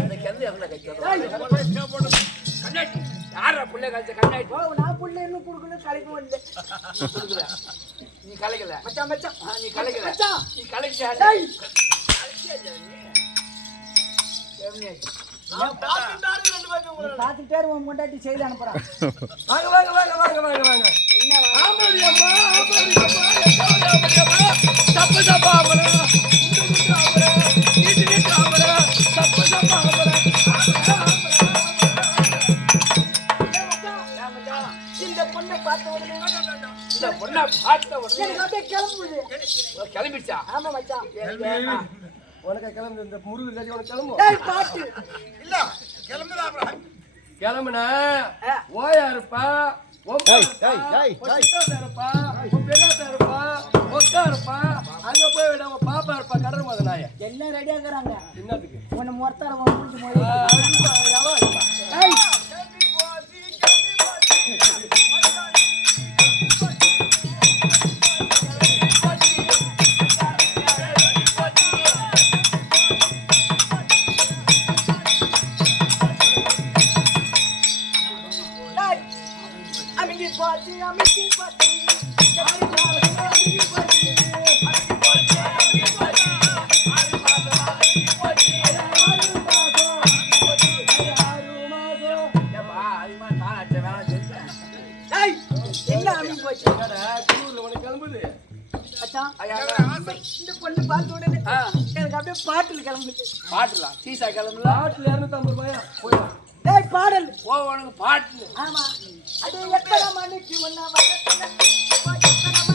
அந்த கிளம்பி அவங்கள கைக்கு கண்ணாடி யாரா புள்ள கழிச்ச கண்ணாடி நான் புள்ள இன்னும் குடுக்கணும் கலைக்கு வந்து நீ கலைக்கல மச்சான் மச்சான் நீ கலைக்கல மச்சான் நீ கலைக்க டேய் பாத்துட்டே உன் முண்டாட்டி செய்து அனுப்புறான் வாங்க வாங்க வாங்க வாங்க வாங்க வாங்க என்ன ஆமாடி அம்மா தப்பு தப்பா ஆமல குண்டு ஆமல நீட்டு ஆமல தப்பு தப்பா ஆமல இந்த பொண்ணை பார்த்த உடனே இந்த பொண்ணை பார்த்த உடனே எனக்கு அப்படியே கிளம்புது கிளம்பிடுச்சா ஆமா மச்சான் உனக்கு கிளம்பு இந்த முருகு கறி உனக்கு கிளம்பு டேய் பாட்டு இல்ல கிளம்புடா அப்புறம் கிளம்புனா ஓயா இருப்பா அங்க போய் விட பாப்பா இருப்பா கடல் மத நாய எல்லாம் ரெடியா இருக்கிறாங்க என்னதுக்கு உன்னை மொத்தம் முடிஞ்சு போய் இந்த பொண்ணு பார்த்த உடனே எனக்கு அப்படியே பாட்டுல கிளம்புது பாட்டுலாம் சீசா கிளம்புல பாட்டுல 250 ரூபாயா போயிடும் டேய் பாடல் ஓ உனக்கு பாட்டு ஆமா அது எத்தனை மணிக்கு ஒண்ணா எத்தனை மணிக்கு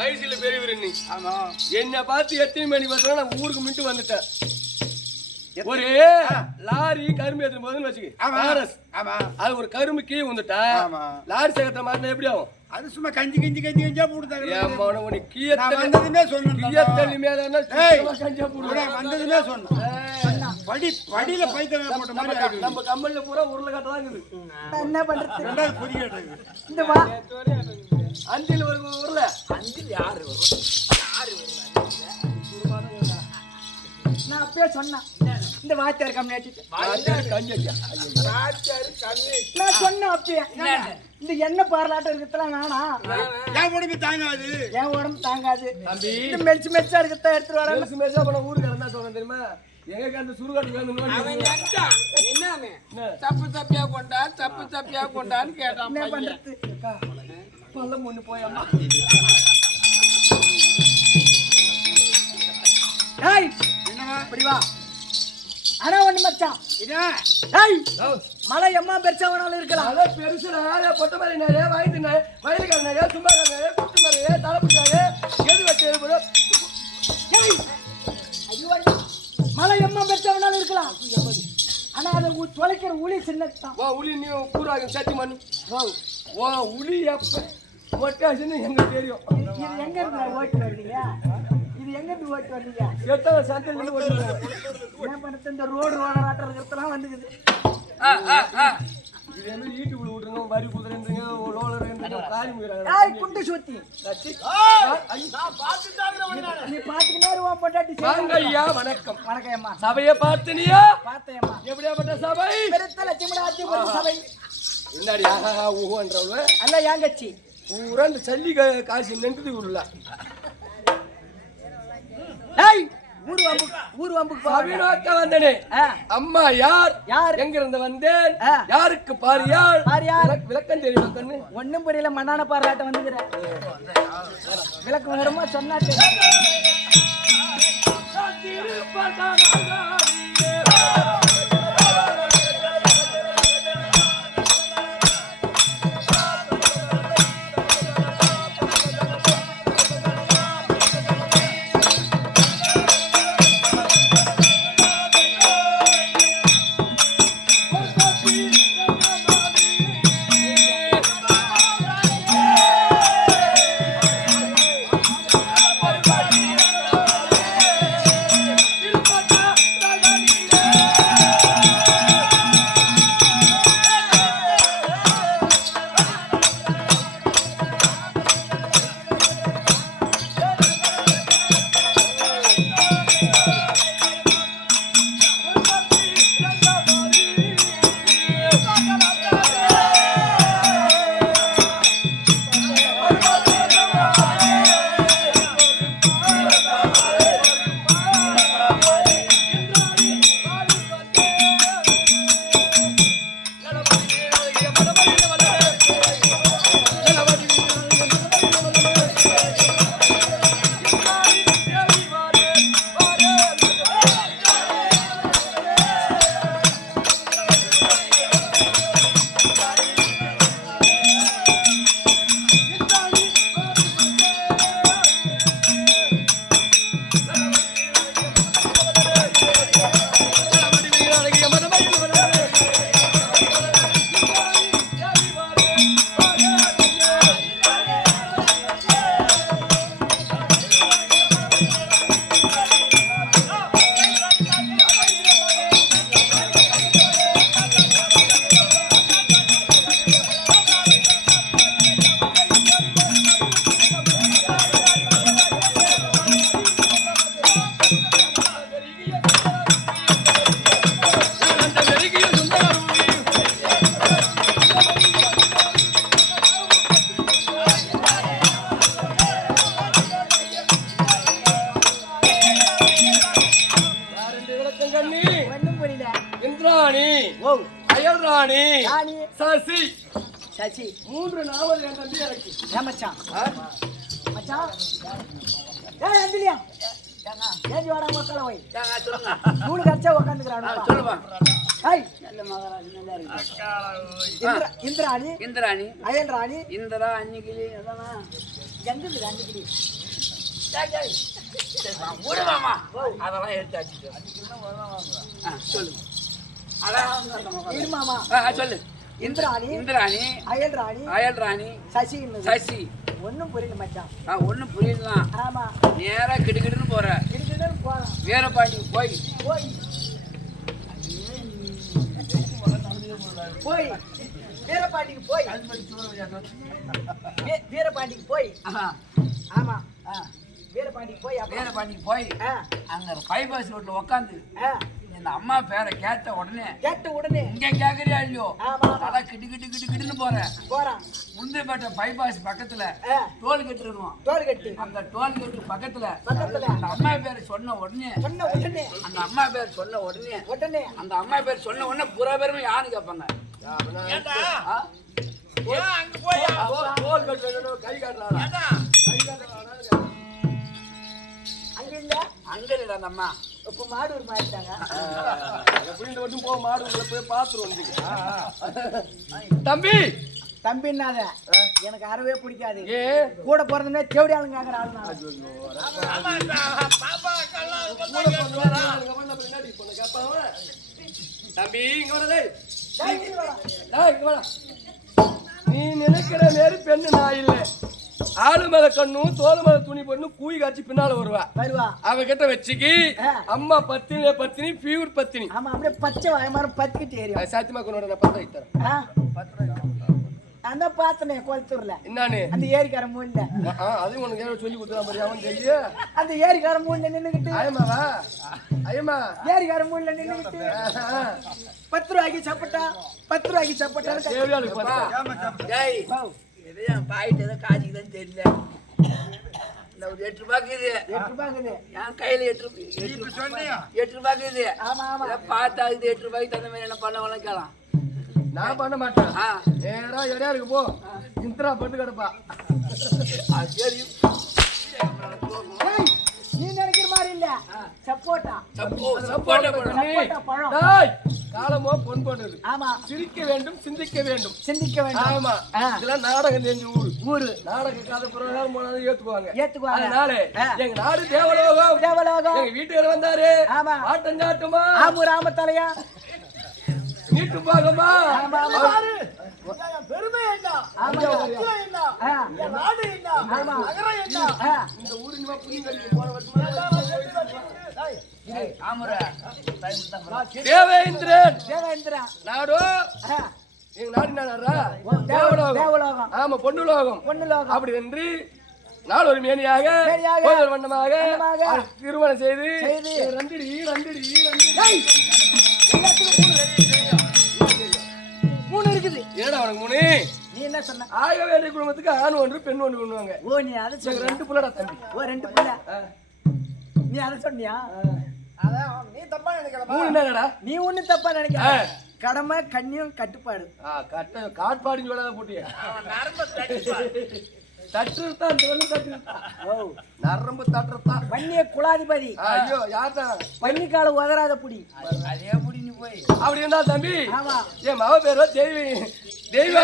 வயசுல பெரியவர் நீ ஆமா என்ன பார்த்து எத்தனை மணி பார்த்தா நான் ஊருக்கு மின்ட்டு வந்துட்டேன் ஒரு லாரி கரும்பு ஏத்தும் போதுன்னு வச்சுக்க அது ஒரு கரும்பு கீழே வந்துட்டா லாரி சேகத்தை மாட்டினா எப்படி ஆகும் அது சும்மா கஞ்சியா போடுதாங்க உனக்கு கீழே வந்ததுமே சொன்னேன் படியில பைத்த போட்ட மாதிரி நம்ம கம்பெனில பூரா உருளை காட்ட தான் இருக்குது என்ன பண்றது ரெண்டாவது புதிய கேட்டாங்க இந்த வா அந்தில் ஒரு உருளை அந்தில் யாரு நான் அப்பயே சொன்னேன் இந்த வாத்தியார் கம்மியாச்சு நான் சொன்னேன் அப்பயே இந்த எண்ணெய் பாரலாட்டம் இருக்கிறதுலாம் வேணாம் என் உடம்பு தாங்காது என் உடம்பு தாங்காது இந்த மெலிச்சு மெலிச்சா இருக்கிறத எடுத்துட்டு வர மெலிச்சு மெலிச்சா பண்ண ஊருக்கு என்ன சொல்றேன் தெரியுமா எங்க அந்த சுருகாட்டு வேணும் என்னமே தப்பு தப்பியா கொண்டான்னு கேட்டான் என்ன பண்றது பள்ளம் ஒண்ணு போயம்மா டேய் என்னவா இப்படி வா ஆனா ஒண்ணு மச்சான் என்ன டேய் மலை எம்மா பெருசாவனால இருக்கலாம் அத பெருசுனா பொட்ட மாதிரி நிறைய வயது வயலுக்கார நிறைய சும்மா நிறைய குட்டு நிறைய தலைப்புட்டாங்க எது வச்சு டேய் ஐயோ மலை எம்மா பெருசாவனால இருக்கலாம் ஆனா அது தொலைக்கிற உளி சின்னதான் ஓ உளி நீ பூராக சட்டி மண்ணு ஓ உளி எப்ப ஒட்டாச்சுன்னு எங்க தெரியும் இது எங்க இருந்து ஓட்டு வர்றீங்க இது எங்க இருந்து ஓட்டு வர்றீங்க எத்தனை சட்டையில ஓட்டு என்ன பண்றது இந்த ரோடு ரோடராட்டம் இருக்கிறதுலாம் வந்துக்குது இது என்ன யூடியூப்ல விட்டுருங்க வரி குதிரைன்றீங்க லோலர்ன்றீங்க காரி முயறாங்க டேய் குண்டு சுத்தி நீ பாத்துக்கினே இருவா பொண்டாட்டி வாங்க ஐயா வணக்கம் வணக்கம் அம்மா சபையை பார்த்தனியா பார்த்தேம்மா எப்படியாப்பட்ட சபை பெருத்த லட்சுமணாச்சி ஒரு சபை என்னடி ஆஹா ஊஹன்றவள அல்ல யாங்கச்சி பூரா இந்த சல்லி காசு நின்றுது உள்ள டேய் ஊர் வம்புக்கு சபையோக்க வந்தனே அம்மா யார் யார் எங்க இருந்து வந்தேன் யாருக்கு பாரு யார் விளக்கம் தெரியுமா கண்ணு ஒண்ணும் புரியல மண்ணான பாராட்டம் வந்துக்கிறேன் விளக்கம் வருமா சொன்னா ஓ அயல் ராணி ராணி சசி சசி 3 நாவல் என் தம்பி எனக்கு ஏன் மச்சான் மச்சான் ஏய் அந்திலியா ஏஞ்சி வாடா மக்கள போய் சொல்லுங்க மூணு கச்சா உட்காந்துக்கிறான் சொல்லுவா ஹாய் நல்ல மகாராஜ் நல்லா இருக்கு இந்திராணி இந்திராணி அயல் ராணி இந்திரா அன்னிக்கிளி அதானா எந்தது அன்னைக்கு விடுவாமா அதெல்லாம் எடுத்தாச்சு சொல்லுங்க அதான் இருமாமா சொல்லு இந்திராணி இந்திராணி அயல் ராணி அயல் ராணி சசி சசி ஒன்னும் புரியல மச்சான் ஒன்னும் புரியலாம் ஆமா நேரா கிடுகிடுன்னு போற இருக்கிறது போறான் வீரபாண்டிக்கு போய் போய் போய் வீரபாண்டிக்கு போய் வீரபாண்டிக்கு போய் ஆமா வீரபாண்டிக்கு போய் வீரபாண்டிக்கு போய் அங்க பைபாஸ் ரோட்ல உட்காந்து இந்த அம்மா பேரை கேட்ட உடனே இங்க கேக்குறியா இல்லையோ அதான் கிட்டு கிட்டு கிட்டு கிட்டுன்னு போறான் முந்தேப்பேட்டை பைபாஸ் பக்கத்துல டோல் கட்டு இருக்கும் அந்த டோல் கட்டு பக்கத்துல அந்த அம்மா பேரை சொன்ன உடனே அந்த அம்மா பேர் சொன்ன உடனே அந்த அம்மா பேர் சொன்ன உடனே புறா பேருமே யாருன்னு கேட்பாங்க அங்க போய் தோல் கட்டு கை காட்டுறாளா அங்க இல்ல அந்த அம்மா இப்ப மாடு ஒரு மாறிட்டாங்க புரிந்து மட்டும் போ மாடு உள்ள போய் பாத்துருவோம் தம்பி தம்பின்னாத எனக்கு அறவே பிடிக்காது கூட பிறந்தனே தேவடி ஆளுங்க கேக்குற ஆளு தம்பி இங்க வரதே நீ நினைக்கிற மாரி பெண்ணு நான் இல்ல ஆளு மேல கண்ணும் தோல் மேல துணி போட்டு கூய் காய்ச்சி பின்னால வருவா அவகிட்ட வச்சுக்கி அம்மா பத்தினி பியூர் பத்தினி ஆமா அப்படியே பச்சை வாயமாரம் பத்திக்கிட்டு ஏறி சாத்தியமா கொண்டு நான் 10 வைத்தறேன் அந்த பாத்தனே கோயத்தூர்ல என்னன்னு அந்த ஏரிக்கார மூலைல அது உனக்கு ஏதோ சொல்லி கொடுத்தா மாதிரி அவன் தெரியல அந்த ஏரிக்கார மூலைல நின்னுக்கிட்டு ஐயம்மா ஏரிக்கார மூலைல நின்னுக்கிட்டு 10 ரூபாய்க்கு சப்பட்டா தேவையாளுக்கு பார்த்தா பாயிட்டு ஏதோ காய்ச்சிக்குதான்னு தெரியல இந்த ஒரு 8 ரூபாய்க்கு இது 8 ரூபாய்க்கு என் கையில 8 ரூபாய்க்கு இது பார்த்தா இது 8 ரூபாய்க்கு தகுந்த மாதிரி என்ன பண்ண கேளாம் நான் பண்ண மாட்டேன் நேரா இடையாருக்கு போ இந்திரா பட்டு கிடப்பா சரி நீ நினைக்கிற மாதிரி இல்ல சப்போட்டா பழம் காலமோ பொன் போட்டது ஆமா சிரிக்க வேண்டும் சிந்திக்க வேண்டும் ஆமா இதெல்லாம் நாடகம் தெரிஞ்ச ஊரு நாடக கதை பிரகாரம் போனாலும் ஏத்துக்குவாங்க அதனால எங்க நாடு தேவலோகம் எங்க வீட்டுக்கு வந்தாரு ஆட்டம் காட்டுமா ராம தலையா நீட்டு பாகமா பெருமை என்ன இந்த ஊரின் தேவேந்திரன் நாடோ எங்க நாடு தேவலோகம் ஆமா பொண்ணுலோகம் அப்படி என்று நாள் ஒரு மேனியாக வண்ணமாக திருமணம் செய்து ரந்திரி மூணு இருக்குது ஏடா உனக்கு மூணு நீ என்ன சொன்ன ஆக வேண்டிய குடும்பத்துக்கு ஆண் ஒன்று பெண் ஒன்று பண்ணுவாங்க ஓ நீ அதை சொல்ல 2 புள்ளடா தம்பி 2 புள்ள நீ அதை சொன்னியா அதான் நீ தப்பா நினைக்கல மூணு என்னடா நீ ஒண்ணு தப்பா நினைக்கல கடமை கண்ணியம் கட்டுப்பாடு காட்பாடின்னு சொல்லாத போட்டியா தட்டுறதான் நரம்பு தட்டுறதான் வன்னிய குலாதிபதி ஐயோ யார்தான் வன்னிக்கால உதராத புடி அதே புடி நீ போய் அப்படி இருந்தா தம்பி என் மகன் பேரோ தெய்வ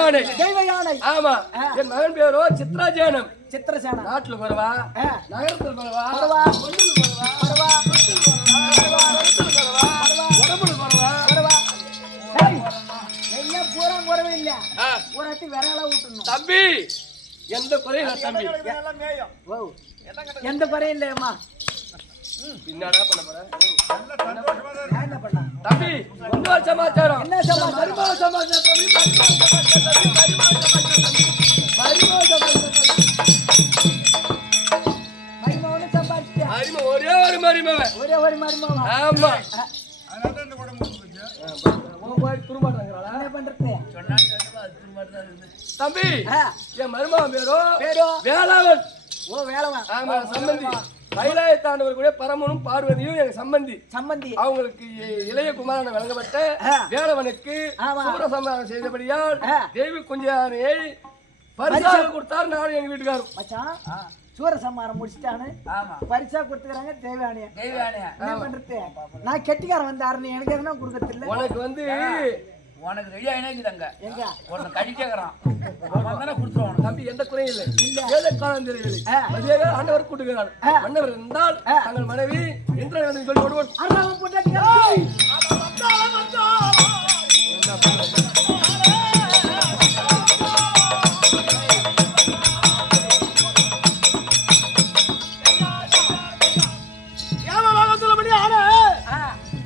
யானை ஆமா என் மகன் பேரோ சித்ராஜேனம் நாட்டுல பரவா நகரத்துல பரவா உடம்புல பரவா என்ன பூரா குறவே இல்ல பூராத்தி விரலா விட்டுணும் தம்பி எந்த குறையும் தம்பி எந்த குறையும் இல்லையம்மா பின்னாடா பண்ண போற என்ன பண்ண தம்பி இன்னொரு சமாச்சாரம் என்ன சமாச்சாரம் மரிமவனு சம்பாதிச்சியா ஒரே ஒரு மரிமவன் ஆமா என்ன பண்றது தம்பி என் மருமகன் பேரோ வேளாளன் ஓ வேளவன் ஆமா சம்பந்தி கைலாயத்தாண்டவர் கூட பரமனும் பார்வதியும் எங்க சம்பந்தி அவங்களுக்கு இளைய குமாரன் வழங்கப்பட்ட வேலவனுக்கு சூரசம்ஹாரம் செய்தபடியால் தேவி குஞ்சானையை பரிசாக கொடுத்தார். நானும் எங்க வீட்டுக்காரும் மச்சான் சூரசம்ஹாரம் முடிச்சிட்டானு பரிசா கொடுத்துக்கிறாங்க. தேவையானியா என்ன பண்றது? நான் கெட்டிக்காரன் வந்தாருன்னு எனக்கு எதுனா கொடுக்கறது இல்ல. உனக்கு ரெடியா இணைக்குதாங்க எங்க ஒன்னு கட்டி கேக்குறான் கொடுத்துருவான். தம்பி எந்த குறையும் இல்லை, ஏழை காலம் தெரியவில்லை. அதே ஆண்டவர் கூட்டுகிறார். மன்னவர் இருந்தால் தங்கள் மனைவி என்று சொல்லி கொடுவோம்.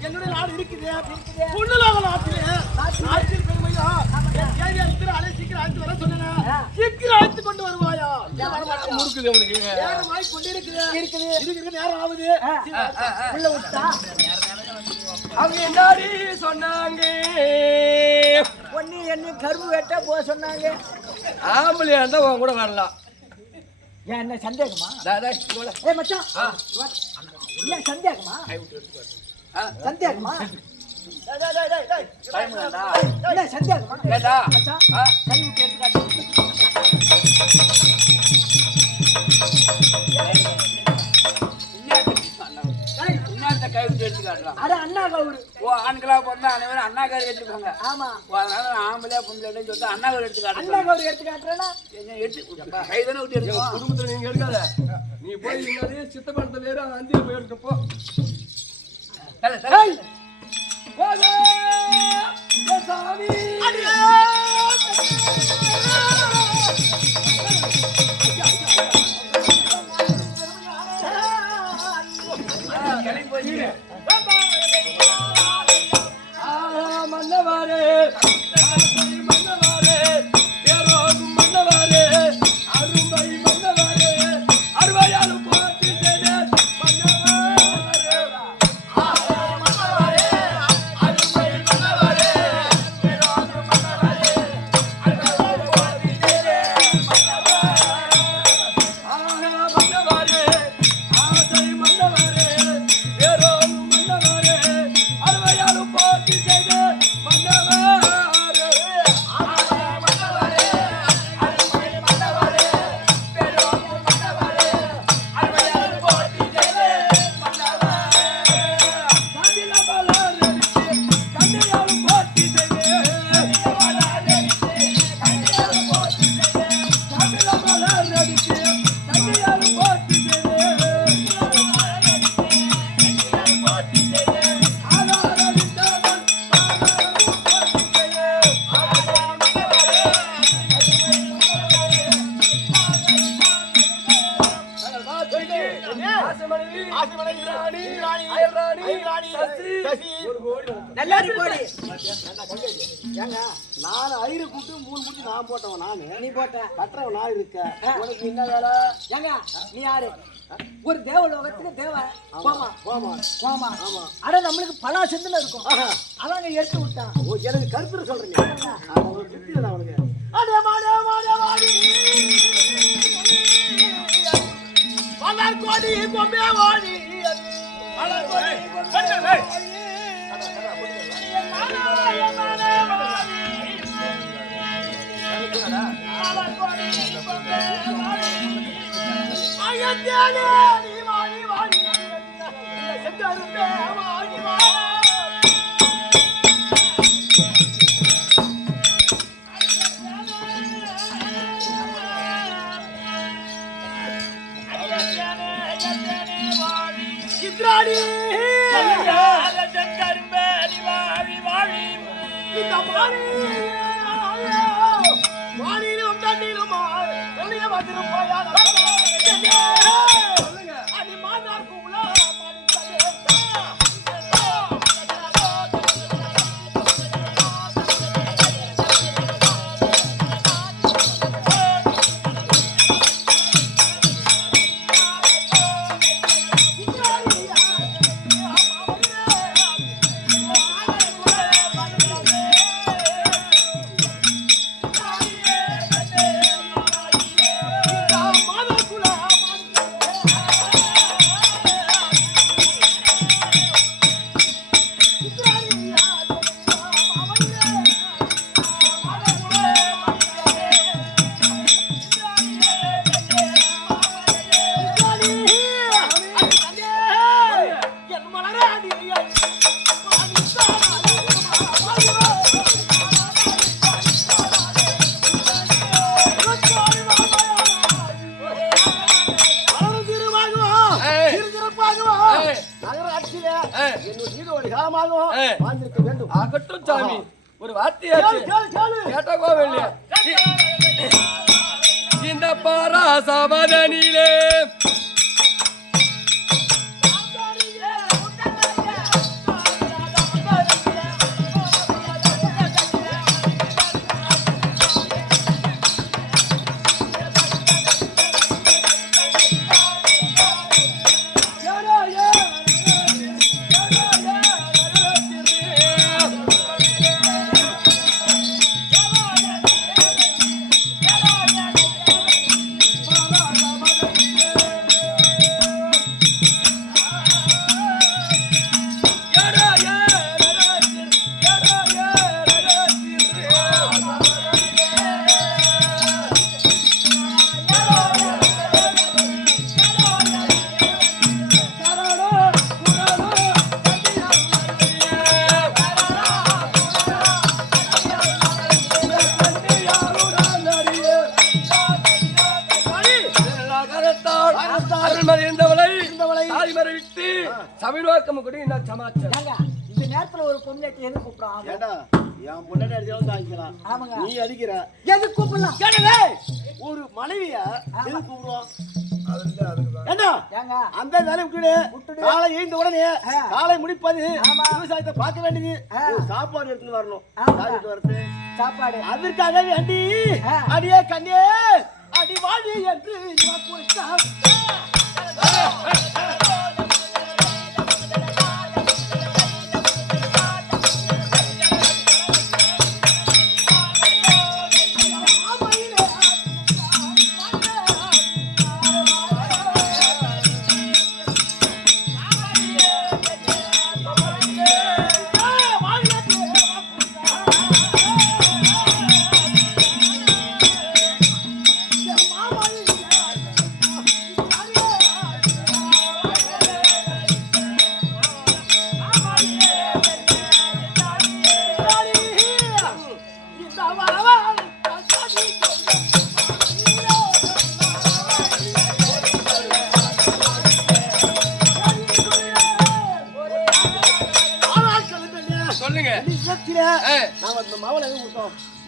என்னுடைய நாடு இருக்குது பொண்ணுலாக நாட்டிலே நாட்டில் பெருமையா சீக்கிரம் அழைத்து வர சொன்னேன். சீக்கிரம் அழைத்து கொண்டு வருவாயா? முறுக்குது அவனுக்கு நேரமாய் கொண்டிருக்குது நேரம் ஆகுது. உள்ள விட்டா அவங்க என்னாடி சொன்னாங்க? ஒன்னு என்ன கரும்பு வெட்ட போக சொன்னாங்க. ஆம்பளையா இருந்தா உன் கூட வரலாம். ஏன் என்ன சந்தேகமா? ஏ மச்சான் ஏன் சந்தேகமா? சந்தேகமா? என்ன சந்தேகமா? மச்சான் கை விட்டு எடுத்துக்காட்டு. கை விட்டு எடுத்துக்காட்டுறான். அட அண்ணா கவுரு. ஓ ஆண்களா பிறந்தா அனைவரும் அண்ணா கவுரு எடுத்துக்காங்க. ஆமா அதனால ஆம்பளையா பொம்பளைன்னு சொல்லிட்டு அண்ணா கவுரு எடுத்துக்காட்டு. அண்ணா கவுரு எடுத்துக்காட்டுறேன்னா கை தானே விட்டு எடுத்துக்கோ. குடும்பத்துல நீங்க எடுக்காத. நீ போய் முன்னாடியே சித்தப்படத்தை வேற அந்தியில போய் எடுக்கப்போ. மன்னவாரே மன்னவாரே அருமை மன்னவாரே அருமையாலும் போற்றி செய்த நான் ஐரு கூட்டு 3 முட்டி நான் போட்டவன். நானு நீ போட்ட கட்டுறவன் நான் இருக்க. உனக்கு என்ன வேலை? ஏங்க நீ யாரு? ஒரு தேவலோகத்துக்கு தேவ கோமா கோமா கோமா. ஆமா அட நம்மளுக்கு பலா செந்துல இருக்கும். அதாங்க எடுத்து விட்டான். ஓ எனக்கு கருத்துற சொல்றீங்க. ஒரு புத்தி இல்ல அவனுக்கு. அடே மாடே மாடே வாடி வளர் கோடி கொம்பே வாடி வளர் கோடி கொம்பே வாடி காலமாகவும் வாழ்ந்திருக்க வேண்டும். ஆகட்டும் சாமி, ஒரு வார்த்தையாச்சு கேட்டா கோவம் இல்லையா? இந்த பாராசபதனிலே சமீபம் கூட என்ன சமாச்சாரம்? இந்த நேரத்துல ஒரு பொண்ணு எது கூப்பிடுறான்? ஏண்டா என் பொண்ணு அடிச்சாலும் தாங்கிக்கலாம். ஆமாங்க, நீ அடிக்கிற எது கூப்பிடலாம்? கேட்டதே ஒரு மனைவியா எது கூப்பிடுவோம்? அந்த வேலை விட்டுடு. காலை எழுந்த உடனே காலை முடிப்பது, விவசாயத்தை பார்க்க வேண்டியது, சாப்பாடு எடுத்துட்டு வரணும். சாப்பாடு அதற்காக வேண்டி அடியே கண்ணே அடி வாழி என்று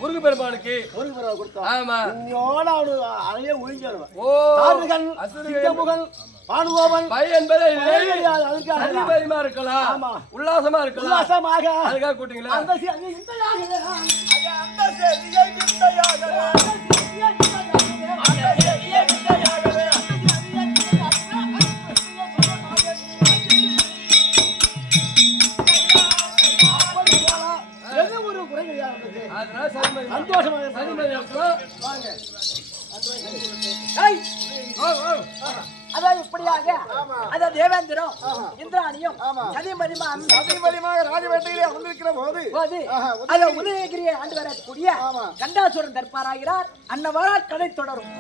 முருக பெருமானுக்கு கொடுத்தோம். ஆமா, இன்னோட அவனு அதையே ஒழிஞ்சிருவான். பானுகோபன் என்பதை இருக்கலாம், உல்லாசமா இருக்கலாம், அதுக்காக கூட்டிங்களா? அதான் இப்படியாக அதான் தேவேந்திரம் இந்திராணியும் சதிமதிமாக ராஜவேட்டையிலே வந்திருக்கிற போது அதை உதயகிரியை ஆண்டு வரக்கூடிய கண்டாசுரன் தற்பாராகிறார். அன்னவரால் கடை தொடரும்.